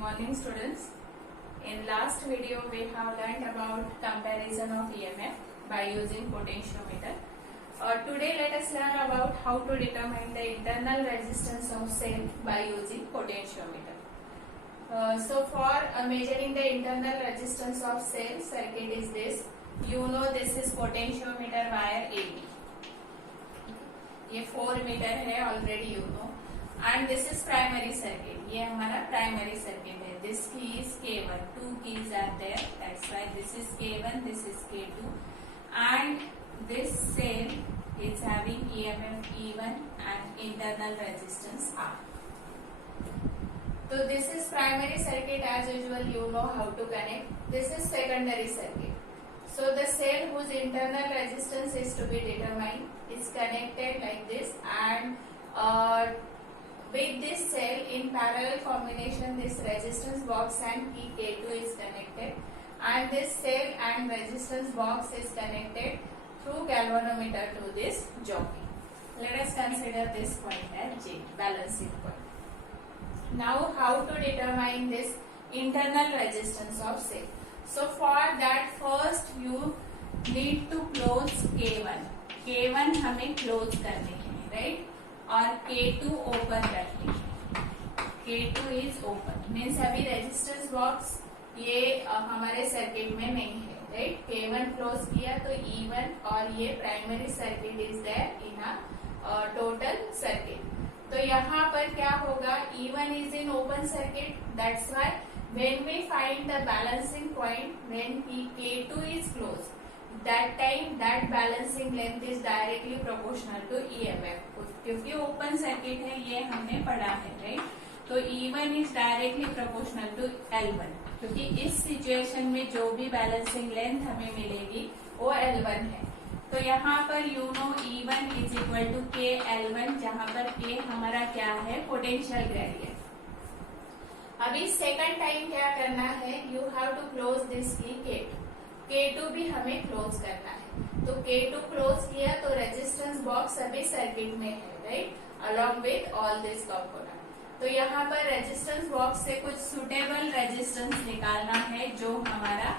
morning students. In last video we have learned about comparison of EMF by using potentiometer. Today let us learn about how to determine the internal resistance of cell by using potentiometer. So for measuring the internal resistance of cell, circuit is this. You know this is potentiometer wire AB. ये 4 metre है already you know and this is primary circuit. ये हमारा primary circuit है. This की is K1, 2 keys are there, that's why this is K1, this is K2 and this cell is having EMF E1 and internal resistance R. So this is primary circuit as usual, you know how to connect. This is secondary circuit. So the cell whose internal resistance is to be determined is connected like this, and with this cell in parallel combination this resistance box and key K2 is connected, and this cell and resistance box is connected through galvanometer to this jockey. Let us consider this point as J, balancing point. Now how to determine this internal resistance of cell? So for that first you need to close K1. K1 हमें close करने हैं, right, और K2 open रखनी है. K2 is open means अभी resistance box ये हमारे circuit में नहीं है, राइट. K1 क्लोज किया तो E1 और ये primary circuit is there in a total circuit. तो यहाँ पर क्या होगा, E1 is in open circuit, that's why when we find the balancing point when K2 is closed, that time that balancing length is directly proportional to EMF. क्योंकि open circuit है ये हमने पढ़ा है, राइट. तो E1 is directly proportional to L1, क्योंकि इस situation में जो भी बैलेंसिंग लेंथ हमें मिलेगी वो L1 है. तो यहाँ पर you know E1 is equal to K L1, जहाँ पर K हमारा क्या है, पोटेंशियल ग्रेडियंट. अभी सेकंड टाइम क्या करना है, you have to close this key K2. K2 भी हमें क्लोज करना है. तो K2 क्लोज किया तो रेजिस्टेंस बॉक्स अभी सर्किट में है, right, along with all this component. तो यहाँ पर रेजिस्टेंस बॉक्स से कुछ सुटेबल रेजिस्टेंस निकालना है जो हमारा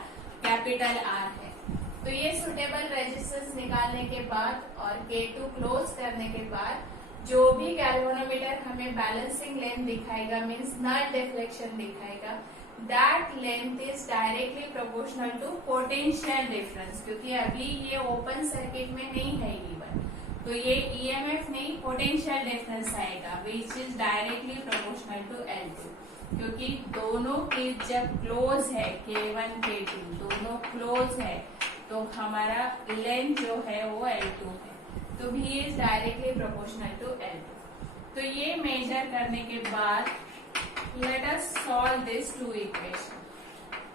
कैपिटल R है. तो ये सुटेबल रेजिस्टेंस निकालने के बाद और K2 क्लोज करने के बाद जो भी गैल्वेनोमीटर हमें बैलेंसिंग लेंथ दिखाएगा मींस नल डिफ्लेक्शन दिखाएगा, that length is directly proportional to potential difference. क्योंकि अभी ये ओपन सर्किट में नहीं है E1, तो ये EMF नहीं पोटेंशियल डिफरेंस आएगा which is directly proportional to L2. क्योंकि दोनों की जब क्लोज है K1 K2 दोनों क्लोज है तो हमारा लेंथ जो है वो L2 है. तो V is directly proportional to L2. तो ये मेजर करने के बाद let us solve this two equation.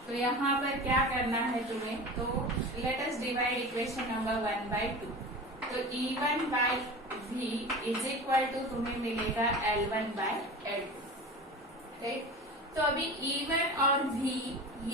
तो यहाँ पर क्या करना है तुम्हें, तो let us divide equation number 1 by 2. तो E1 by V is equal to तुम्हें मिलेगा L1 by L2, राइट. तो अभी E1 और V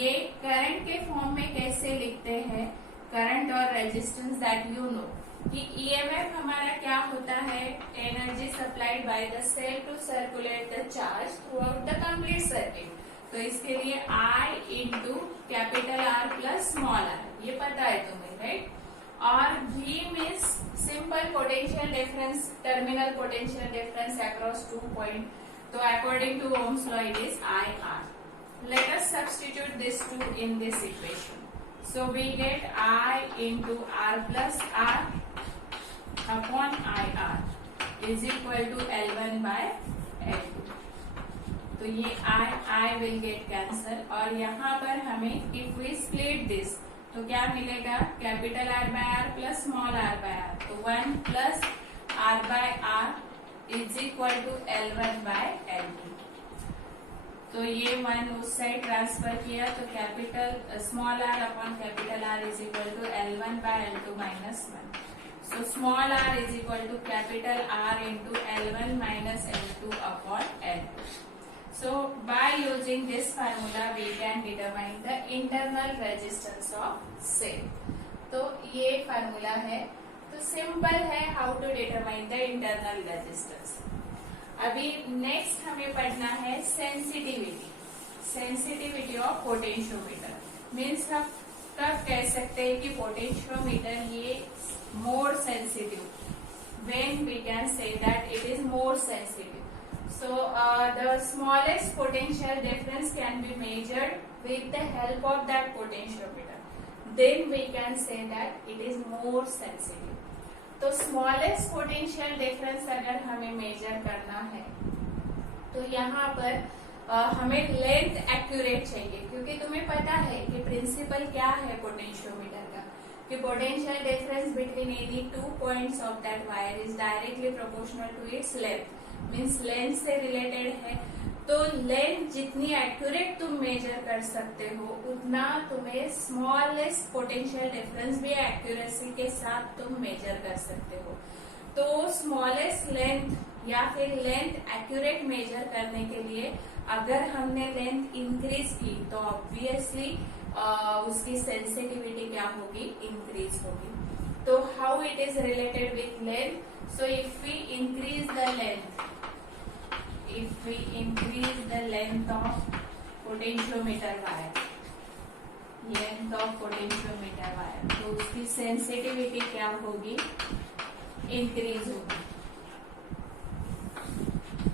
ये करंट के फॉर्म में कैसे लिखते हैं, करंट और रेजिस्टेंस दैट यू नो कि EMF हमारा क्या होता है, energy supplied by the cell to circulate the charge throughout the complete circuit. तो इसके लिए I into capital R plus small r, ये पता है तुम्हें, राइट. और V means simple potential difference, terminal potential difference across 2 point. तो according to Ohm's law it is IR. Let us substitute this 2 in this equation. So we get I into R plus R upon IR is equal to L1 by L2. तो ये I will get cancel और यहाँ पर हमें if we split this तो क्या मिलेगा, capital R by R plus small r by R. तो 1 plus R by R is equal to L1 by L2. तो ये 1 उस साइड ट्रांसफर किया तो capital small r upon capital R is equal to L1 by L2 minus 1. So small r is equal to capital R into L1 minus L2 upon L2. So by using this formula we can determine the internal resistance of cell. तो ये formula है. तो simple है how to determine the internal resistance. अभी next हमें पढ़ना है sensitivity. Sensitivity of potentiometer means हम कब कह सकते हैं कि पोटेंशियोमीटर ये more sensitive, when we can say that it is more sensitive. So the smallest potential difference can be measured with the help of that potentiometer. Then we can say that it is more sensitive. तो smallest potential difference अगर हमें measure करना है तो यहाँ पर हमें length accurate चाहिए, क्योंकि तुम्हें पता है कि प्रिंसिपल क्या है पोटेंशियोमीटर का, कि potential difference between any 2 points of that wire is directly proportional to its length, means length से रिलेटेड है। तो लेंथ जितनी एक्यूरेट तुम मेजर कर सकते हो उतना तुम्हें स्मॉलेस्ट पोटेंशियल डिफरेंस भी एक्यूरेसी के साथ तुम मेजर कर सकते हो। तो स्मॉलेस्ट लेंथ या फिर लेंथ एक्यूरेट मेजर करने के लिए अगर हमने लेंथ इंक्रीज की तो ऑब्वियसली उसकी सेंसिटिविटी क्या होगी, इंक्रीज होगी। तो how it is related with length, so if we increase the length of potentiometer wire, तो उसकी सेंसिटिविटी क्या होगी, इंक्रीज होगी।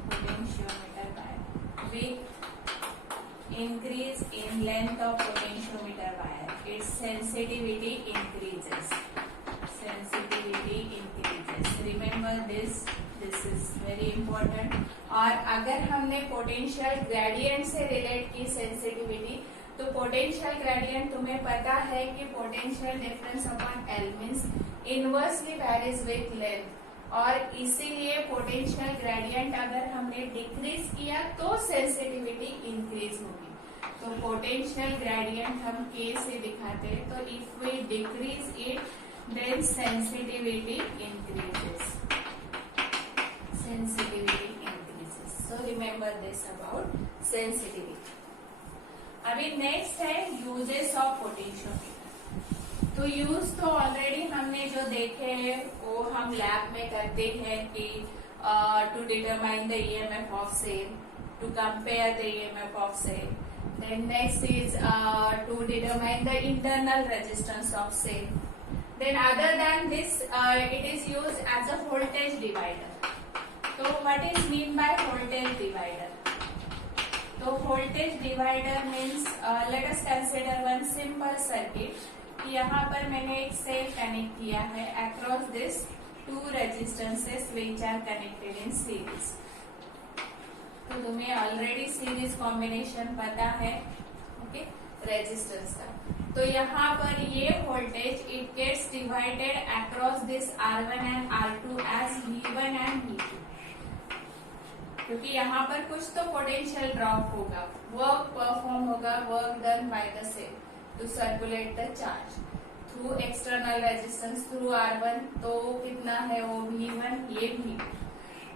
Potentiometer wire with increase in length of potentiometer wire, its sensitivity increases. Remember this is very important. और अगर हमने potential gradient से relate की सेंसिटिविटी, तो पोटेंशियल ग्रेडियंट तुम्हें पता है कि potential difference upon L means inversely varies with length, और इसीलिए पोटेंशियल ग्रेडियंट अगर हमने डिक्रीज किया तो सेंसिटिविटी इंक्रीज होगी। तो पोटेंशियल ग्रेडियंट हम के से दिखाते हैं, तो if we decrease it then sensitivity increases. So remember this about sensitivity. अभी नेक्स्ट है यूजेस ऑफ पोटेंशियोमीटर। तो यूज तो ऑलरेडी हमने जो देखे हैं वो हम लैब में करते हैं कि to determine the EMF of cell, to compare the EMF of cell, then next is to determine the internal resistance of cell. Then other than this it is used as a voltage divider. So what is mean by voltage divider? So voltage divider means let us consider one simple circuit. यहाँ पर मैंने एक cell connect किया है across this two resistances which are connected in series. तो तुम्हें already series combination पता है, ओके, रेजिस्टेंस का। तो यहाँ पर ये voltage it gets divided across this R1 and R2 as V1 and V2, क्योंकि यहाँ पर कुछ तो पोटेंशियल ड्रॉप होगा, वर्क परफॉर्म होगा, work done by the cell to circulate the charge through external resistance through R1। तो कितना है वो V1, ये V2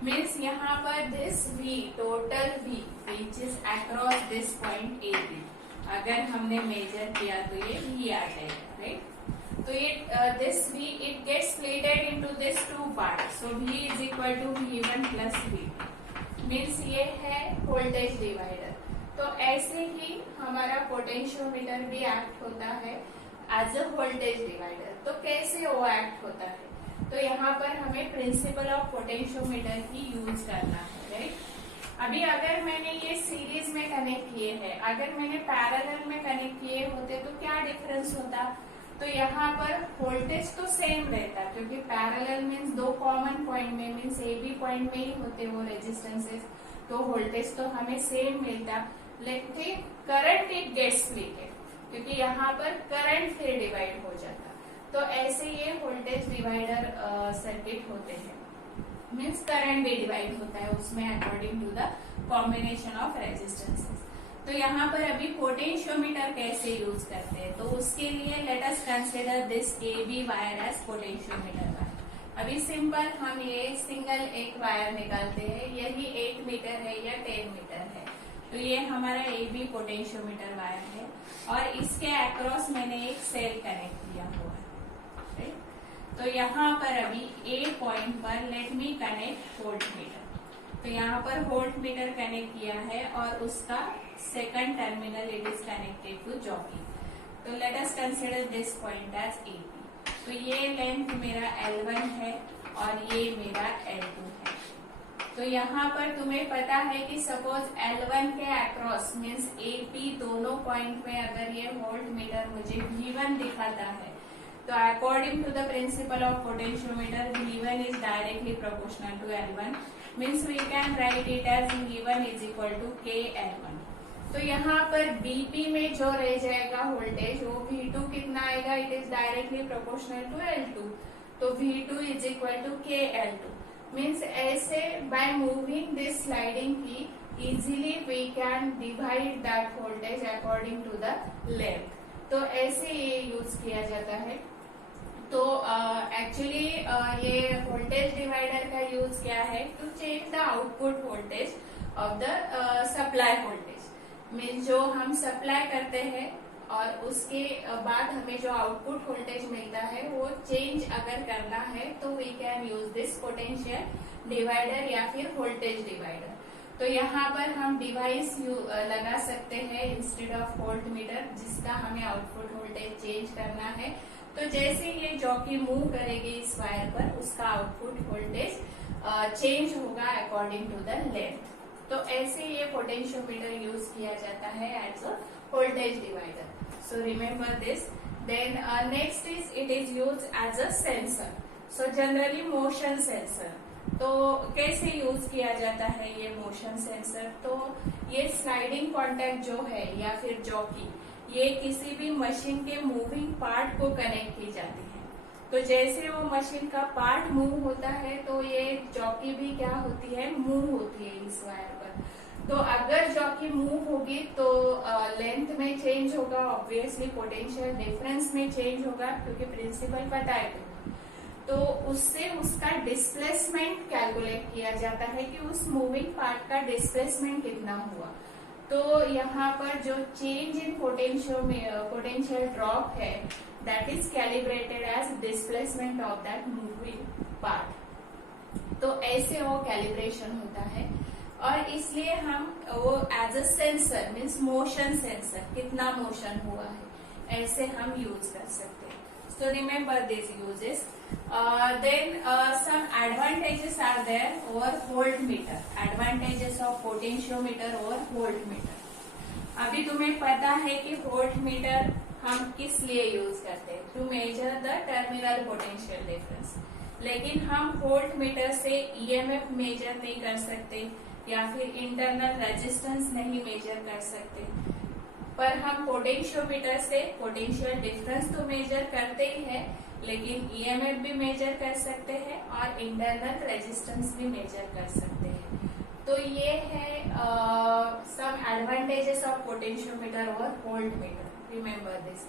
मीन्स यहाँ पर this V, total V which is across this point AB, अगर हमने मेजर किया तो ये V आ जाएगा, राइट। तो ये this V it gets splitted into this two part, so V is equal to V1 plus V2 means ये है वोल्टेज डिवाइडर। तो ऐसे ही हमारा पोटेंशियोमीटर भी एक्ट होता है एज अ वोल्टेज डिवाइडर। तो कैसे वो एक्ट होता है, तो यहाँ पर हमें प्रिंसिपल ऑफ पोटेंशियोमीटर की यूज करना है, राइट। अभी अगर मैंने ये सीरीज में कनेक्ट किए हैं, अगर मैंने पैरेलल में कनेक्ट किए होते तो क्या डिफरेंस होता, तो यहाँ पर वोल्टेज तो सेम रहता, क्योंकि पैरेलल मीन्स दो कॉमन पॉइंट में मीन्स AB पॉइंट में ही होते वो रेजिस्टेंसेस, तो वोल्टेज तो हमें सेम मिलता, लेकिन करंट इट गेट्स स्प्लिटेड, क्योंकि यहाँ पर करंट फिर डिवाइड हो जाता। तो ऐसे ये वोल्टेज डिवाइडर सर्किट होते हैं, मीन्स करंट भी डिवाइड होता है उसमें according to the combination of resistances. तो यहाँ पर अभी पोटेंशियोमीटर कैसे यूज करते हैं, तो उसके लिए let us consider this AB wire as potentiometer wire. अभी सिंपल हम ये सिंगल एक वायर निकालते हैं, यही 8 मीटर है या 10 मीटर है, तो ये हमारा AB पोटेंशियोमीटर वायर है और इसके अक्रॉस मैंने एक सेल कनेक्ट किया हुआ है। तो यहाँ पर अभी A पॉइंट पर लेट मी कनेक्ट वोल्टमीटर। तो यहाँ पर वोल्ट मीटर कनेक्ट किया है और उसका second terminal it is connected to jockey. तो let us consider this point as AP। तो ये लेंथ मेरा L1 है और ये मेरा L2 है। तो यहाँ पर तुम्हें पता है कि सपोज L1 के अक्रॉस मीन्स AP दोनों पॉइंट में अगर ये वोल्ट मीटर मुझे V1 दिखाता है, तो according to the principle of potentiometer V1 is directly proportional to L1, means we can write it as V1 is equal to KL1। तो यहाँ पर BP में जो रह जाएगा वोल्टेज वो V2 कितना आएगा, it is directly proportional to L2, तो V2 is equal to KL2। Means ऐसे by moving this sliding key easily we can divide that voltage according to the length. तो ऐसे ये यूज किया जाता है। तो एक्चुअली ये वोल्टेज डिवाइडर का यूज क्या है, to change the output voltage of the supply voltage. Means जो हम सप्लाई करते हैं और उसके बाद हमें जो आउटपुट वोल्टेज मिलता है वो चेंज अगर करना है तो we can use this potential divider या फिर वोल्टेज डिवाइडर। तो यहाँ पर हम डिवाइस लगा सकते हैं इंस्टेड ऑफ वोल्ट मीटर, जिसका हमें आउटपुट वोल्टेज चेंज करना है। तो जैसे ये जॉकी मूव करेगी इस वायर पर, उसका आउटपुट वोल्टेज चेंज होगा अकॉर्डिंग टू द लेंथ। तो ऐसे ये पोटेंशियोमीटर यूज किया जाता है as a voltage divider. So remember this. Then next is it is used as a sensor. So generally motion sensor. तो कैसे यूज किया जाता है ये मोशन सेंसर, तो ये स्लाइडिंग कॉन्टैक्ट जो है या फिर जॉकी, ये किसी भी मशीन के मूविंग पार्ट को कनेक्ट की जाती है। तो जैसे वो मशीन का पार्ट मूव होता है तो ये जॉकी भी क्या होती है, मूव होती है इस वायर पर। तो अगर जॉकी मूव होगी तो लेंथ में चेंज होगा, ऑब्वियसली पोटेंशियल डिफरेंस में चेंज होगा, क्योंकि प्रिंसिपल पता है तो उससे उसका डिस्प्लेसमेंट कैलकुलेट किया जाता है कि उस मूविंग पार्ट का डिस्प्लेसमेंट कितना हुआ। तो यहाँ पर जो चेंज इन पोटेंशियल ड्रॉप है that is calibrated as displacement of that moving part. तो ऐसे वो कैलिब्रेशन होता है और इसलिए हम वो as a sensor means motion sensor, कितना मोशन हुआ है, ऐसे हम यूज कर सकते हैं। So remember this uses. Then some advantages are there over volt meter, advantages of potentiometer over volt meter. अभी तुम्हें पता है कि वोल्ट मीटर हम किस लिए यूज करते हैं, to measure the terminal potential difference. लेकिन हम वोल्ट मीटर से ईएमएफ मेजर नहीं कर सकते या फिर इंटरनल रेजिस्टेंस नहीं मेजर कर सकते, पर हम पोटेंशियोमीटर से पोटेंशियल डिफरेंस तो मेजर करते ही है, लेकिन ईएमएफ भी मेजर कर सकते हैं और इंटरनल रेजिस्टेंस भी मेजर कर सकते हैं। तो ये है सम एडवांटेजेस ऑफ पोटेंशियोमीटर और वोल्ट मीटर, रिमेम्बर दिस।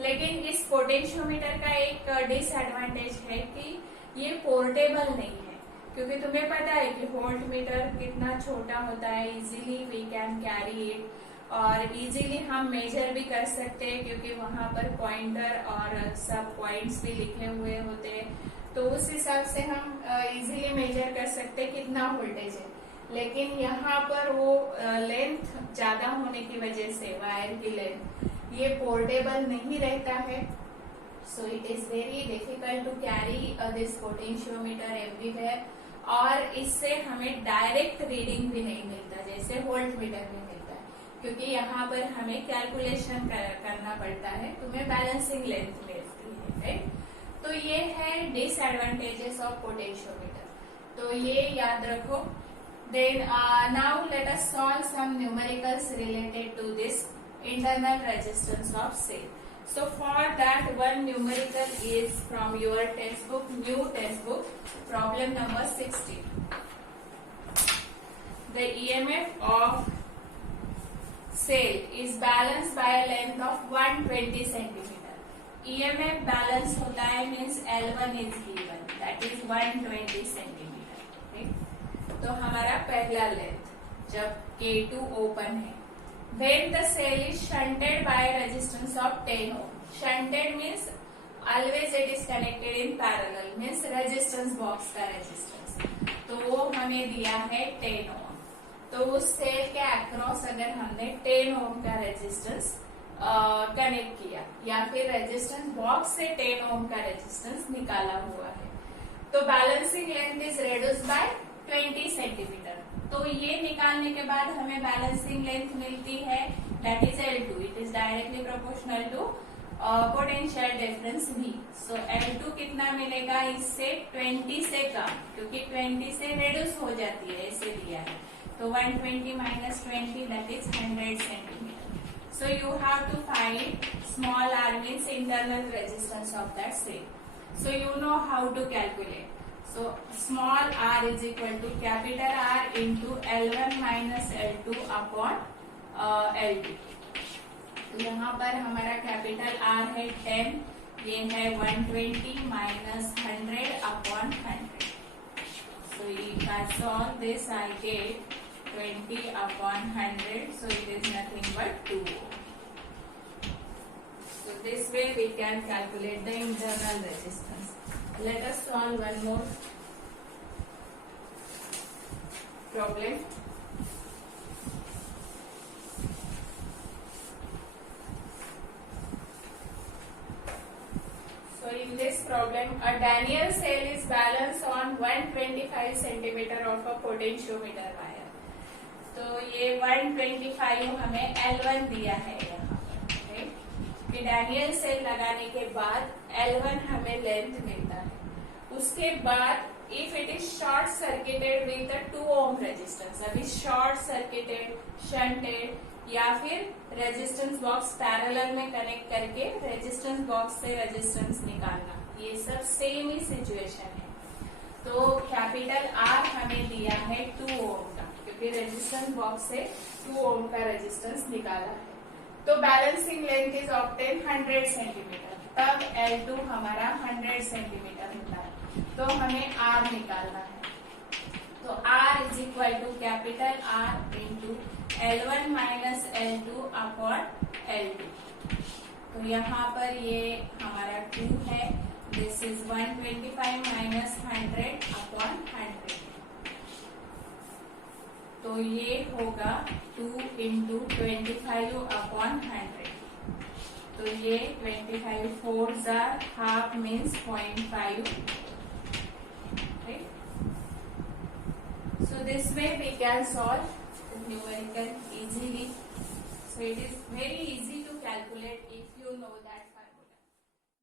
लेकिन इस पोटेंशियोमीटर का एक डिसएडवांटेज है कि ये पोर्टेबल नहीं है, क्योंकि तुम्हें पता है कि वोल्ट मीटर कितना छोटा होता है, easily we can carry it और इजीली हम मेजर भी कर सकते हैं, क्योंकि वहां पर पॉइंटर और सब पॉइंट्स भी लिखे हुए होते हैं। तो उस हिसाब से हम इजीली मेजर कर सकते हैं कितना वोल्टेज है। लेकिन यहाँ पर वो लेंथ ज्यादा होने की वजह से वायर की लेंथ ये पोर्टेबल नहीं रहता है। So it is very difficult to carry this potentiometer everywhere, और इससे हमें डायरेक्ट रीडिंग भी नहीं मिलता जैसे वोल्ट मीटर में मिलता है, क्योंकि यहाँ पर हमें कैलकुलेशन करना पड़ता है, तुम्हें बैलेंसिंग लेंथ मिलती है, राइट। तो ये है डिसएडवांटेजेस ऑफ पोटेंशियोमीटर, तो ये याद रखो। Then now let us solve some numericals related to this internal resistance of cell. So for that one numerical is from your textbook, new textbook, problem number 16. The EMF of cell is balanced by a length of 120 centimeter. EMF balance होता है means L1 is given, that is 120 centimeter. Right? तो हमारा पहला length जब K2 open है, when the cell is shunted by a resistance of 10 ohm. Shunted means always it is connected in parallel, means resistance box का resistance. तो वो हमें दिया है 10 ओम। तो उस सेल के अक्रॉस अगर हमने 10 ओम का रेजिस्टेंस कनेक्ट किया या फिर रेजिस्टेंस बॉक्स से 10 ओम का रेजिस्टेंस निकाला हुआ है, तो balancing length is reduced by 20 centimetre. तो ये निकालने के बाद हमें बैलेंसिंग लेंथ मिलती है, that is L2। It is directly proportional to potential difference V। So L2 कितना मिलेगा, इससे 20 से कम, क्योंकि 20 से रिड्यूस हो जाती है, ऐसे दिया है। तो 120 minus 20 that is 100 centimetre. So you have to find small r means internal resistance of that cell. So you know how to calculate. So small r is equal to capital R into L1 minus L2 upon L2। तो यहाँ पर हमारा capital R है 10, ये है 120 minus 100 upon 100। So if I solve this, I get 20 upon 100. So it is nothing but 2 ohm. So this way we can calculate the internal resistance. Let us solve one more problem. So in this problem, a Daniell cell is balanced on 125 centimeter of a potentiometer wire. तो ये 125 हमें L1 दिया है यहाँ पर, कि Daniel cell लगाने के बाद L1 हमें लेंथ मिलता है। उसके बाद if it is short circuited with 2 ohm resistance, अभी शॉर्ट सर्किटेड, शंटेड या फिर रेजिस्टेंस बॉक्स पैरेलल में कनेक्ट करके रेजिस्टेंस बॉक्स से रेजिस्टेंस निकालना, ये सब सेम ही सिचुएशन है। तो कैपिटल R हमें दिया है 2 ओम का, क्योंकि रेजिस्टेंस बॉक्स से 2 ओम का रेजिस्टेंस निकाला है। तो balancing length is obtain 100 centimetre, तब L2 हमारा 100 सेंटीमीटर होता है। तो हमें R निकालना है। तो R is equal to capital R into L1 minus L2 upon L2। तो यहाँ पर ये हमारा 2 है, दिस इज 125 माइनस 100 अपॉन 100। तो ये होगा 2 इंटू 25 अपॉन 100। तो ये 25 4s are half means 0.5, right? So this way we can solve the numerical easily. So it is very easy to calculate if you know that